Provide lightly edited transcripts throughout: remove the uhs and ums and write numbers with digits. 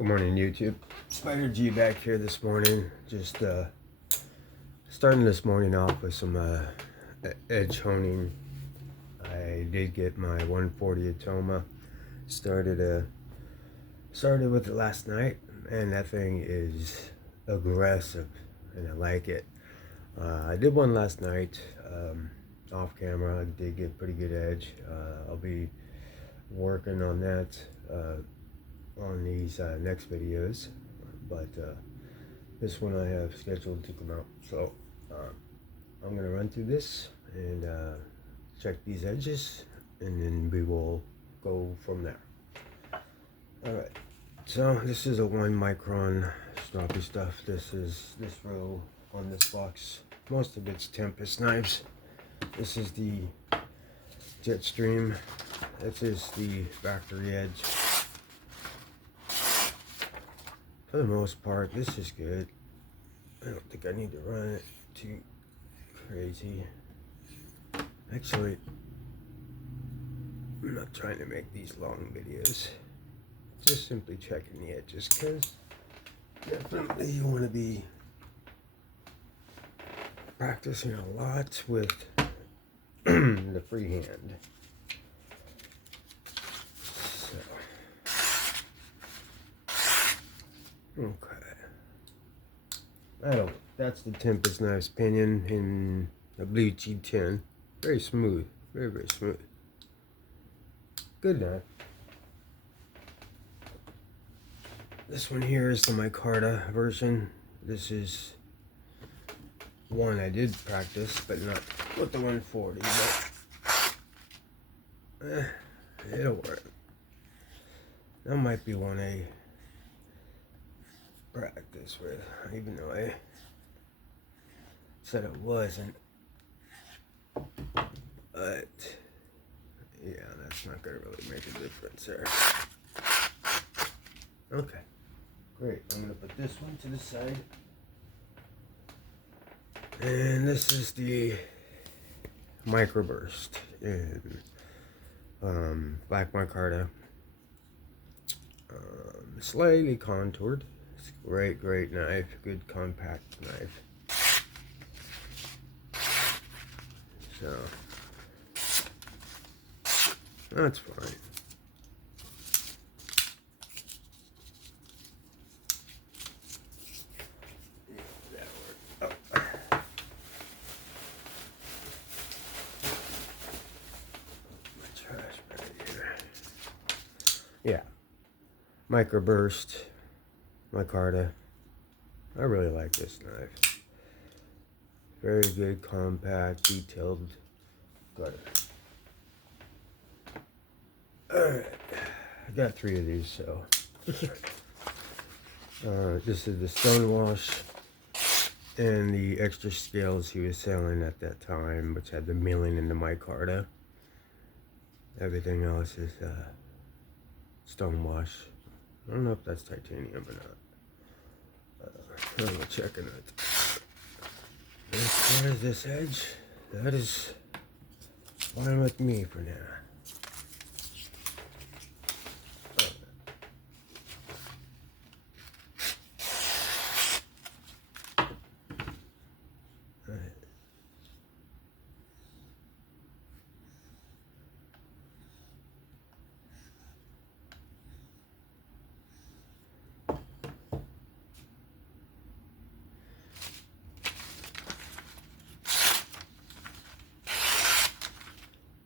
Good morning, YouTube. Spider G back here this morning. Just starting this morning off with some edge honing. I did get my 140 Atoma. Started with it last night, and that thing is aggressive, and I like it. I did one last night off camera. I did get pretty good edge. I'll be working on that on these next videos, but this one I have scheduled to come out, so I'm gonna run through this and check these edges, and then we will go from there. Alright, so this is a 1 micron stroppy stuff. This row on this box, most of it's Tempest knives. This is the Jetstream. This is the factory edge. For the most part, this is good. I don't think I need to run it too crazy. Actually, I'm not trying to make these long videos. Just simply checking the edges, because definitely you want to be practicing a lot with the freehand. Okay. That's the Tempest Knives pinion in the blue G10. Very smooth. Very, very smooth. Good knife. This one here is the micarta version. This is one I did practice, but not with the 140. But it'll work. That might be one I practice with, even though I said it wasn't. But yeah, that's not gonna really make a difference there. Okay, great. I'm gonna put this one to the side, and this is the Microburst in black micarta, slightly contoured. It's a great knife, good compact knife. So that's fine. Yeah, Microburst, micarta. I really like this knife. Very good, compact, detailed cutter. Alright, I got 3 of these, so. This is the Stonewash and the extra scales he was selling at that time, which had the milling and the micarta. Everything else is Stonewash. I don't know if that's titanium or not. I'm checking it. As far as this edge, that is fine with me for now.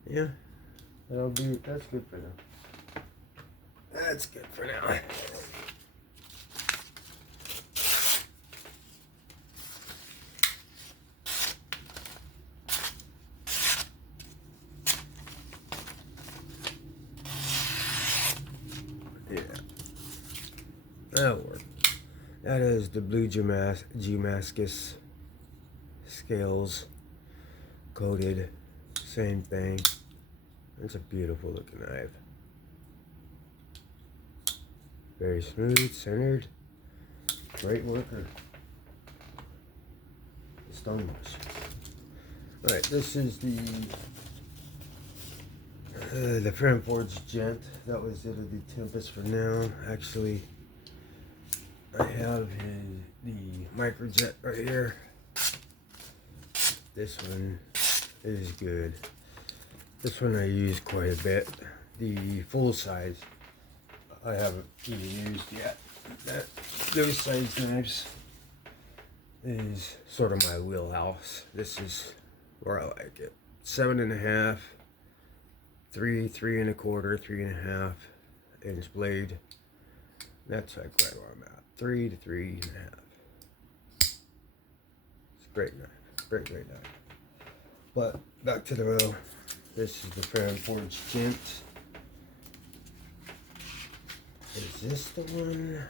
Yeah, that's good for now. That's good for now. Yeah, that'll work. That is the blue Damascus scales, coated, same thing. It's a beautiful looking knife. Very smooth, centered, great worker. Stonewash. Alright, this is the Framforge Gent. That was it of the Tempest for now. Actually, I have the Microjet right here. This one is good. This one I use quite a bit. The full size I haven't even used yet. Those size knives is sort of my wheelhouse. This is where I like it. 7.5, 3, 3 1/4, 3.5 inch blade. That's like right where I'm at. 3 to 3.5. It's a great knife. Great knife. But back to the row. This is the Fram Forge Gent. Is this the one?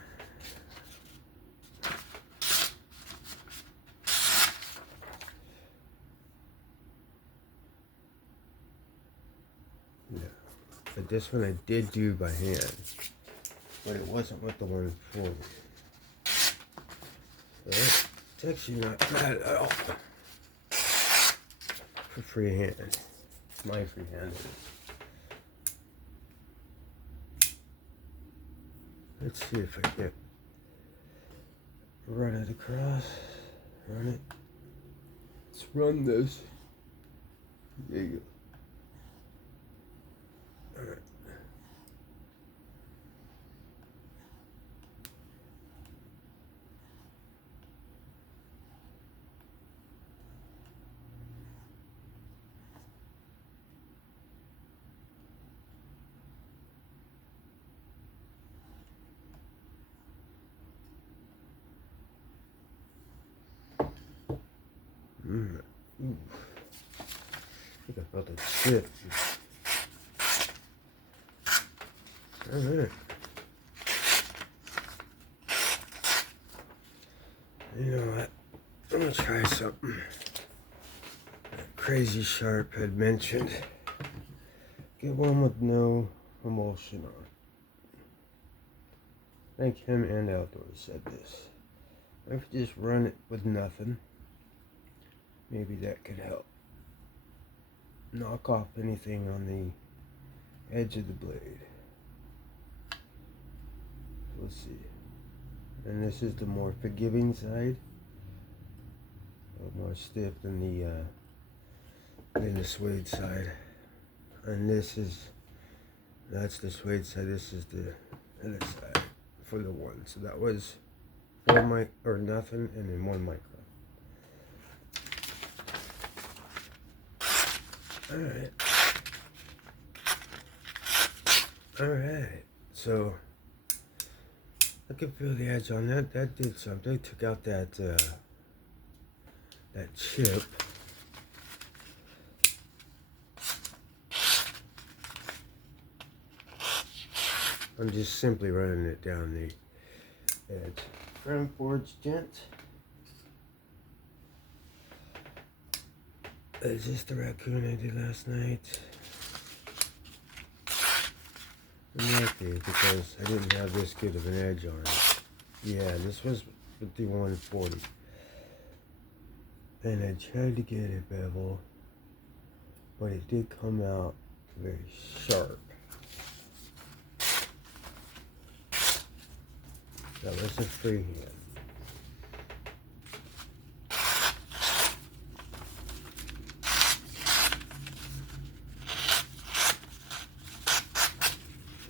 No. But this one I did do by hand. But it wasn't with the 140. So it's actually not bad at all. For freehand. My freehand is. Let's see if I can run it across. Run it. Let's run this. There you go. Alright. Ooh. I think I felt it shift. Alright. You know what? I'm gonna try something that Crazy Sharp had mentioned. Get one with no emulsion on. I think him and Outdoors said this. If you just run it with nothing, maybe that could help knock off anything on the edge of the blade. Let's see. And this is the more forgiving side, a little more stiff than the suede side. And that's the suede side. This is the other side for the one. So that was 4 mic or nothing, and then 1 micro. Alright. Alright. So I can feel the edge on that. That did something. They took out that chip. I'm just simply running it down the edge. Fram Forge Gent. Is this the raccoon I did last night? It might be, because I didn't have this good of an edge on it. Yeah, this was with the 140. And I tried to get a bevel, but it did come out very sharp. That was a freehand.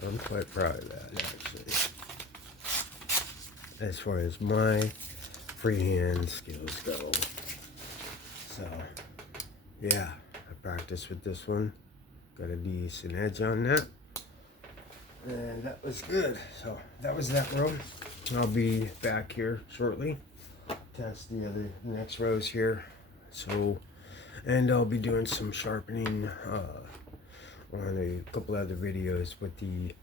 I'm quite proud of that, actually. As far as my freehand skills go. So, yeah, I practiced with this one. Got a decent edge on that. And that was good. So, that was that row. I'll be back here shortly. Test the next rows here. So, and I'll be doing some sharpening on a couple other videos with the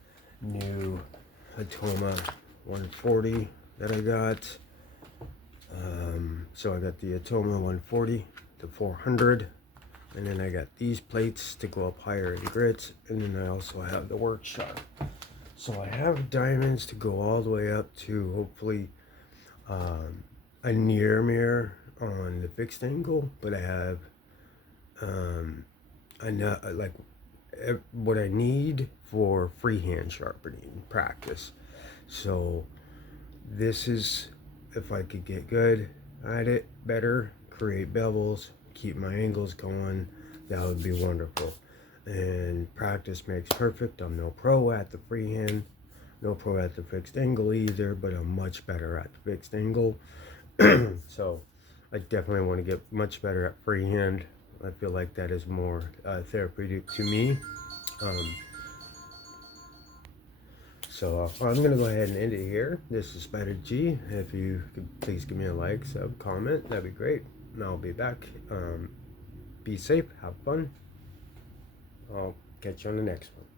new Atoma 140 that I got. So I got the Atoma 140, the 400, and then I got these plates to go up higher in grits, and then I also have the workshop. So I have diamonds to go all the way up to hopefully a near mirror on the fixed angle, but I have like what I need for freehand sharpening practice. So this is, if I could get good at it better, create bevels, keep my angles going, that would be wonderful. And practice makes perfect. I'm no pro at the freehand, no pro at the fixed angle either, but I'm much better at the fixed angle. So I definitely want to get much better at freehand. I feel like that is more therapeutic to me. Um, So I'm going to go ahead and end it here. This is Spider G. If you could please give me a like, sub, comment, that'd be great. And I'll be back. Be safe, have fun. I'll catch you on the next one.